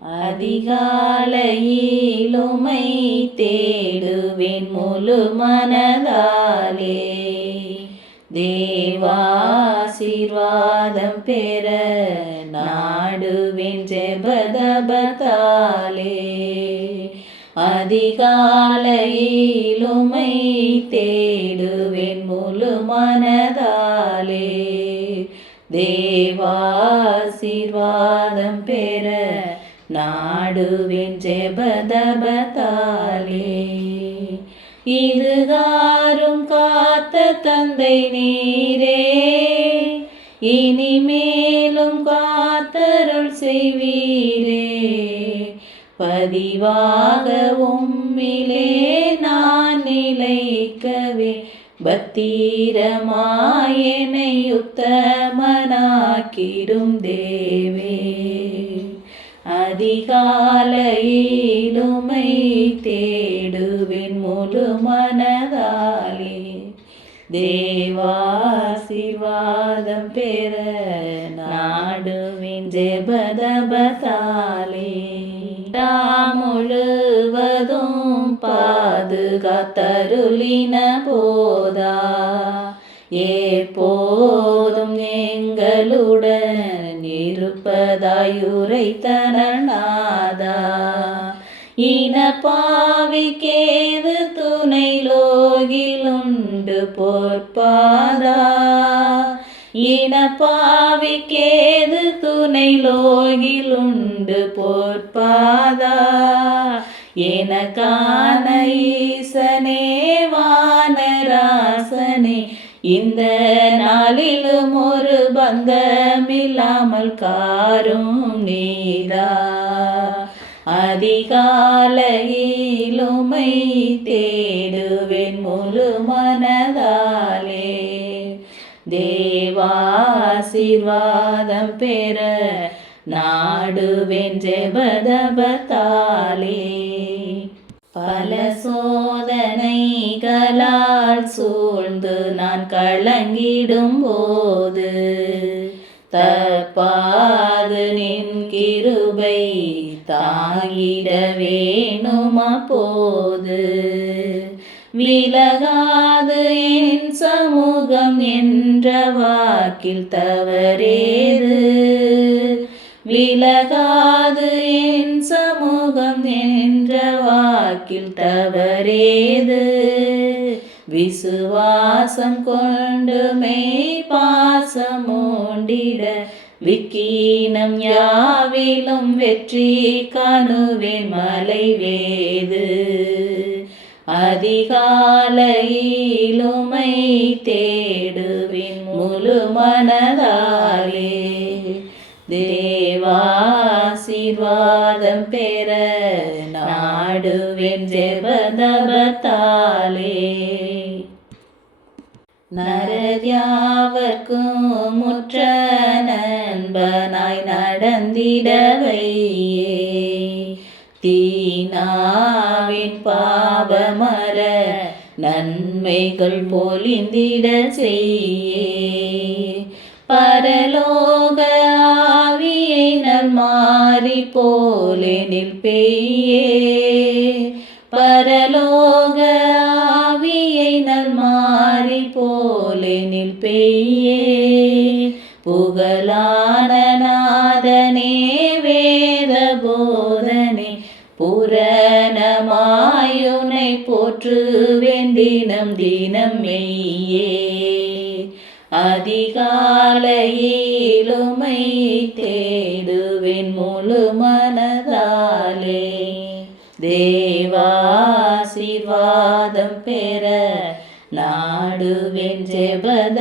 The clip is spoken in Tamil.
அதிகாலையிலுமை தேடுவேன் முழு மனதாலே. தேவாசீர்வாதம் பெற நாடுவேன் ஜெபதபத்தாலே. அதிகாலையிலுமை தேடுவேன் முழு மனதாலே. தேவாசீர்வாதம் பெற நாடுவேன் ஜெபதபத்தாலே. இதுகாரும் காத்த தந்தை நீரே, இனிமேலும் காத்தருள் செய்வீரே. பதிவாக உம்மிலே நான் நிலைக்கவே பத்திரமாயனை உத்தமனாக்கிடும் தேவே. அதிகாலையிலுமை தேடுவேன் முழு மனதாலே. தேவாசீர்வாதம் பெற நாடுவேன் ஜெபதபத்தாலே. முழுவதும் பாதுகாத்தருளின போதா, எப்போதும் எங்களுடன் இருப்பதாயுரைத்தனர் நாதா. இனப்பாவிக்கேது துணை லோகிலுண்டு பொற்பாதா. இனப்பாவிக்கேது துணை லோகிலுண்டு பொற்பாதா. எனக்கான ஈசனே வானராசனே, இந்த நாளிலும் ஒரு பந்தமில்லாமல் காரும் நீதா. அதிகாலையிலுமை தேடுவேன் முழு மனதாலே. தேவாசீர்வாதம் பெற நாடுவேன் ஜெபதபத்தாலே. பல சோதனைகளால் சூழ்ந்து நான் கலங்கிடும் போது, தப்பாது நின் கிருபை தாங்கிட வேணும் அப்போது. விலகாது என் சமூகம் என்ற வாக்கில் தவறேது. விலகாது என் சமூகம் என்ற வாக்கில் தவறேது. விசுவாசம் கொண்டு மெய் பாசமோண்டிட விக்கீனம் யாவிலும் வெற்றி காணுவேன் மலைவேது. அதிகாலையிலுமை தேடுவேன் முழு மனதாலே. தேவாசீர்வாதம் பெற நாடுவேன் ஜெபதபத்தாலே. நரர்யாவர்க்கும் முற்ற நண்பனாய் நடந்திடவையே. தீனாவின் பாவமர நன்மைகள் பொலிந்திட செய்யே. பரலோக ஆவியை நன்மாரி போலெனில் பெய்யே. பரலோக ஆவியை நன்மாரி போலெனில் பெய்யே. புகழான நாதனே வேத போதனே, புரணமாயுனை போற்றுவேன் தினம் தினம் மெய்யே. அதிகாலையிலுமை தேடுவேன் முழு மனதாலே. தேவாசீர்வாதம் பெற நாடுவேன் ஜெபதபத்தாலே.